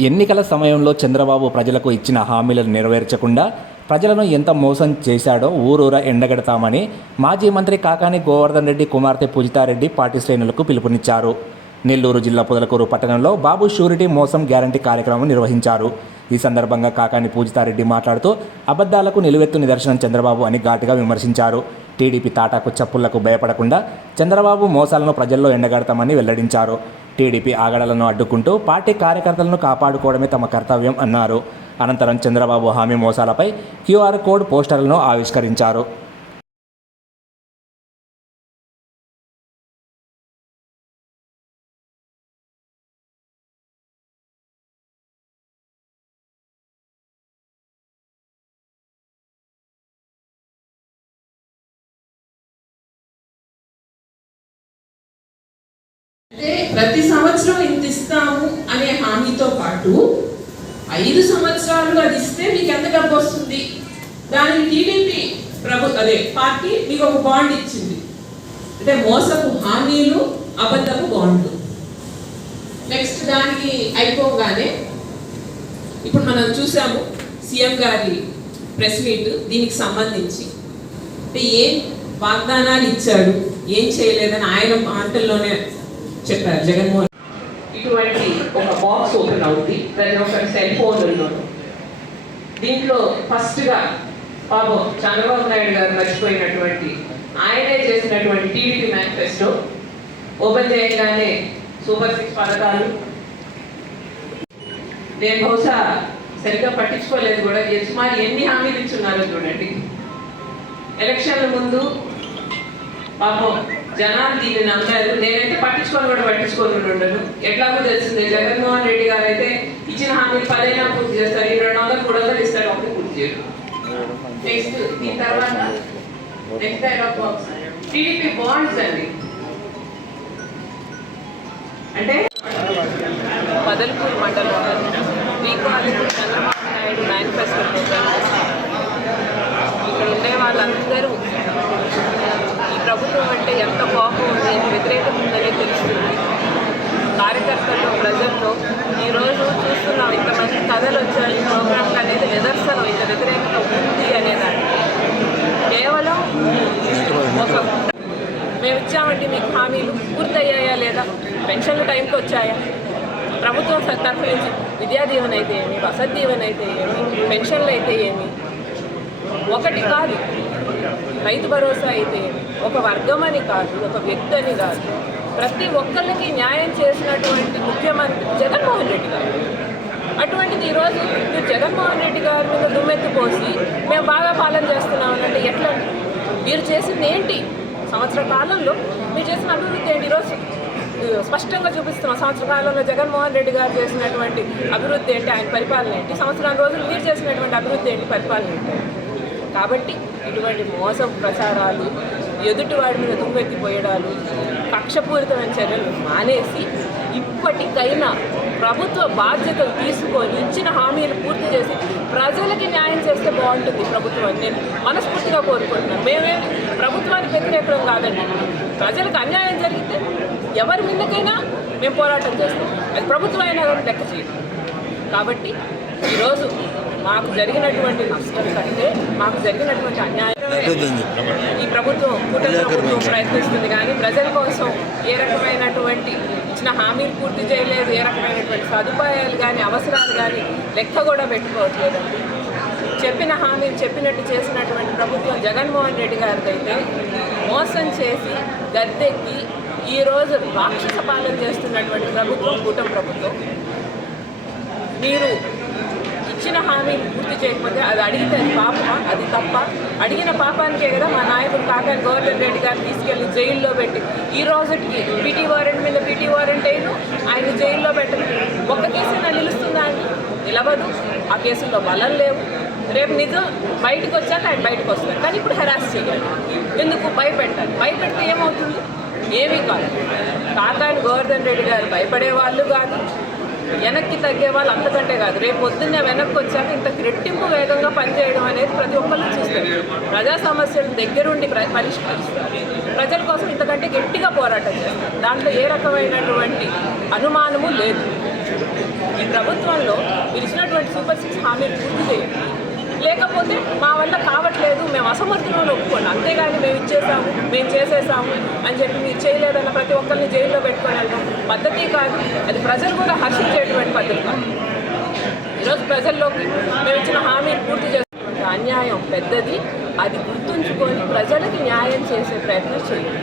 ఎన్నికల సమయంలో చంద్రబాబు ప్రజలకు ఇచ్చిన హామీలను నెరవేర్చకుండా ప్రజలను ఎంత మోసం చేశాడో ఊరూరా ఎండగడతామని మాజీ మంత్రి కాకాని గోవర్ధన్ రెడ్డి కుమార్తె పూజితారెడ్డి పార్టీ శ్రేణులకు పిలుపునిచ్చారు. నెల్లూరు జిల్లా పొదలకూరు పట్టణంలో బాబు షూరిటీ మోసం గ్యారంటీ కార్యక్రమం నిర్వహించారు. ఈ సందర్భంగా కాకాని పూజితారెడ్డి మాట్లాడుతూ అబద్ధాలకు నిలువెత్తు నిదర్శనం చంద్రబాబు అని ఘాటుగా విమర్శించారు. టీడీపీ తాటాకు చప్పుళ్ళకు భయపడకుండా చంద్రబాబు మోసాలను ప్రజల్లో ఎండగడతామని వెల్లడించారు. టీడీపీ ఆగడలను అడ్డుకుంటూ పార్టీ కార్యకర్తలను కాపాడుకోవడమే తమ కర్తవ్యం అన్నారు. అనంతరం చంద్రబాబు హామీ మోసాలపై క్యూఆర్ కోడ్ పోస్టర్లను ఆవిష్కరించారు. ప్రతి సంవత్సరం ఇంత ఇస్తాము అనే హామీతో పాటు ఐదు సంవత్సరాలు అది ఇస్తే మీకు ఎంత డబ్బు వస్తుంది? దానికి టీడీపీ ప్రభు అదే పార్టీ మీకు ఒక బాండ్ ఇచ్చింది. అంటే మోసపు హామీలు అబద్ధపు బాండ్లు నెక్స్ట్ దానికి అయిపోగానే ఇప్పుడు మనం చూసాము సీఎం గారి ప్రెస్ మీట్ దీనికి సంబంధించి. అంటే ఏం వాగ్దానాలు ఇచ్చాడు? ఏం చేయలేదని ఆయన మాటల్లోనే చెప్పారు. జగన్మోహన్ ఇటువంటి ఒక బాక్స్ ఓపెన్ అవుతుంది దాని ఒక సెల్ ఫోన్లలో దీంట్లో ఫస్ట్గా పాపం చంద్రబాబు నాయుడు గారు మర్చిపోయినటువంటి ఆయనే చేసినటువంటి టీడీపీ మేనిఫెస్టో ఓపెన్ చేయగానే సూపర్ సిక్స్ పథకాలు. నేను బహుశా సరిగ్గా పట్టించుకోలేదు కూడా. యజమాని ఎన్ని హామీలు ఇచ్చున్నారో చూడండి. ఎలక్షన్ల ముందు పాపం జనాలు దీన్ని నమ్మారు నేనైతే పట్టించుకొని కూడా పట్టించుకొని ఉండను. ఎట్లాగో తెలిసిందే జగన్మోహన్ రెడ్డి గారు అయితే ఇచ్చిన హామీలు పదైనా పూర్తి చేస్తారు. ఈ రెండు వందలు మూడు వందలు ఇస్తారు ఒకటి పూర్తి చేయరు. నెక్స్ట్ దీని తర్వాత next dialogue box TDP bonds అండి. అంటే పదల్పూర్ మండలంలో రీకాలింగ్ చంద్రబాబు నాయుడు మేనిఫెస్టో ఇక్కడ ఉండే వాళ్ళందరూ ఈ ప్రభుత్వం అంటే ఎంత కోపం ఉంది ఎంత వ్యతిరేకత ఉందనే తెలుస్తుంది కార్యకర్తల్లో ప్రజల్లో ఈరోజు చూస్తున్నాం ఇంతమంది కథలు వచ్చాయి ఈ ప్రోగ్రాంలు అనేది నిదర్శనం ఇంత వ్యతిరేకత ఉంది అనేదాన్ని కేవలం ఒక మేము ఇచ్చామండి మీకు హామీలు పూర్తయ్యాయా లేదా? పెన్షన్లు టైంకి వచ్చాయా? ప్రభుత్వం తరఫు నుంచి విద్యా దీవెన అయితే ఏమి వసతి దీవెన అయితే ఏమి పెన్షన్లు అయితే ఏమి? ఒకటి కాదు. రైతు భరోసా అయితే ఏమి? ఒక వర్గం అని కాదు ఒక వ్యక్తి అని కాదు. ప్రతి ఒక్కరికి న్యాయం చేసినటువంటి ముఖ్యమంత్రి జగన్మోహన్ రెడ్డి గారు. అటువంటిది ఈరోజు మీరు జగన్మోహన్ రెడ్డి గారి మీద దుమ్మెత్తిపోసి మేము బాగా పాలన చేస్తున్నామనంటే ఎట్లా మీరు చేసింది ఏంటి? సంవత్సర కాలంలో మీరు చేసిన అభివృద్ధి ఏంటి? ఈరోజు స్పష్టంగా చూపిస్తున్నాం. సంవత్సర కాలంలో జగన్మోహన్ రెడ్డి గారు చేసినటువంటి అభివృద్ధి ఏంటి? ఆయన పరిపాలన ఏంటి? సంవత్సరాల రోజులు మీరు చేసినటువంటి అభివృద్ధి ఏంటి? పరిపాలన ఏంటి? కాబట్టి ఇటువంటి మోసం ప్రచారాలు ఎదుటివాడి మీద దుమ్మెత్తిపోయడాలు కక్షపూరితమైన చర్యలు మానేసి ఇప్పటికైనా ప్రభుత్వ బాధ్యతలు తీసుకొని ఇచ్చిన హామీలు పూర్తి చేసి ప్రజలకి న్యాయం చేస్తే బాగుంటుంది ప్రభుత్వం అని నేను మనస్ఫూర్తిగా కోరుకుంటున్నాను మేమే ప్రభుత్వానికి వ్యతిరేకం కాదండి. ప్రజలకు అన్యాయం జరిగితే ఎవరి మీదకైనా మేము పోరాటం చేస్తాం. అది ప్రభుత్వం అయినా కానీ లెక్క చేయదు. కాబట్టి ఈరోజు మాకు జరిగినటువంటి నష్టం కంటే మాకు జరిగినటువంటి అన్యాయం ఈ ప్రభుత్వం కూటమి ప్రభుత్వం ప్రయత్నిస్తుంది కానీ ప్రజల కోసం ఏ రకమైనటువంటి ఇచ్చిన హామీలు పూర్తి చేయలేదు ఏ రకమైనటువంటి సదుపాయాలు కానీ అవసరాలు కానీ లెక్క కూడా పెట్టుకోవట్లేదండి. చెప్పిన హామీలు చెప్పినట్టు చేసినటువంటి ప్రభుత్వం జగన్మోహన్ రెడ్డి గారిదైతే మోసం చేసి గద్దెక్కి ఈరోజు రాక్షస పాలన చేస్తున్నటువంటి ప్రభుత్వం కూటమి ప్రభుత్వం. మీరు ఇచ్చిన హామీని పూర్తి చేయకపోతే అది అడిగితే అది పాపమా? అది తప్ప. అడిగిన పాపానికే కదా మా నాయకుడు కాకా గవర్నర్ రెడ్డి గారు తీసుకెళ్ళి జైల్లో పెట్టి ఈ రోజుకి పీటీ వారెంట్ మీద పీటీ వారెంట్ అయిన ఆయన జైల్లో పెట్టదు ఒక్క కేసు నిలుస్తుందా అని నిలవదు. ఆ కేసుల్లో బలం లేవు. రేపు నిజం బయటకు వచ్చాక ఆయన బయటకు వస్తారు. కానీ ఇప్పుడు హెరాస్ చేయాలి. ఎందుకు? భయపెట్టాలి. భయపెడితే ఏమవుతుంది? ఏమీ కాదు. కాకాని గోవర్ధన్ రెడ్డి గారు భయపడే వాళ్ళు కాదు. వెనక్కి తగ్గే వాళ్ళు అంతకంటే కాదు. రేపు పొద్దున్నే వెనక్కి వచ్చాక ఇంత రెట్టింపు వేగంగా పనిచేయడం అనేది ప్రతి ఒక్కళ్ళు చూస్తారు. ప్రజా సమస్యలు దగ్గరుండి ప్ర- పరిష్కరిస్తారు. ప్రజల కోసం ఇంతకంటే గట్టిగా పోరాటం చేస్తారు. దాంట్లో ఏ రకమైనటువంటి అనుమానము లేదు. ఈ ప్రభుత్వంలో పిలిచినటువంటి సూపర్ సిక్స్ హామీలు పూర్తి చేయండి. లేకపోతే మా వల్ల కావట్లేదు. అసమర్థులను ఒప్పుకోండి అంతేగాని మేము ఇచ్చేసాము మేము చేసేసాము అని చెప్పి మీరు చేయలేదన్న ప్రతి ఒక్కరిని జైల్లో పెట్టుకొని పద్ధతి కాదు. అది ప్రజలు కూడా హర్షించేటువంటి పద్ధతి కాదు. ఈరోజు ప్రజల్లోకి మేము ఇచ్చిన హామీని పూర్తి చేస్తున్నటువంటి అన్యాయం పెద్దది. అది గుర్తుంచుకొని ప్రజలకు న్యాయం చేసే ప్రయత్నం చేయాలి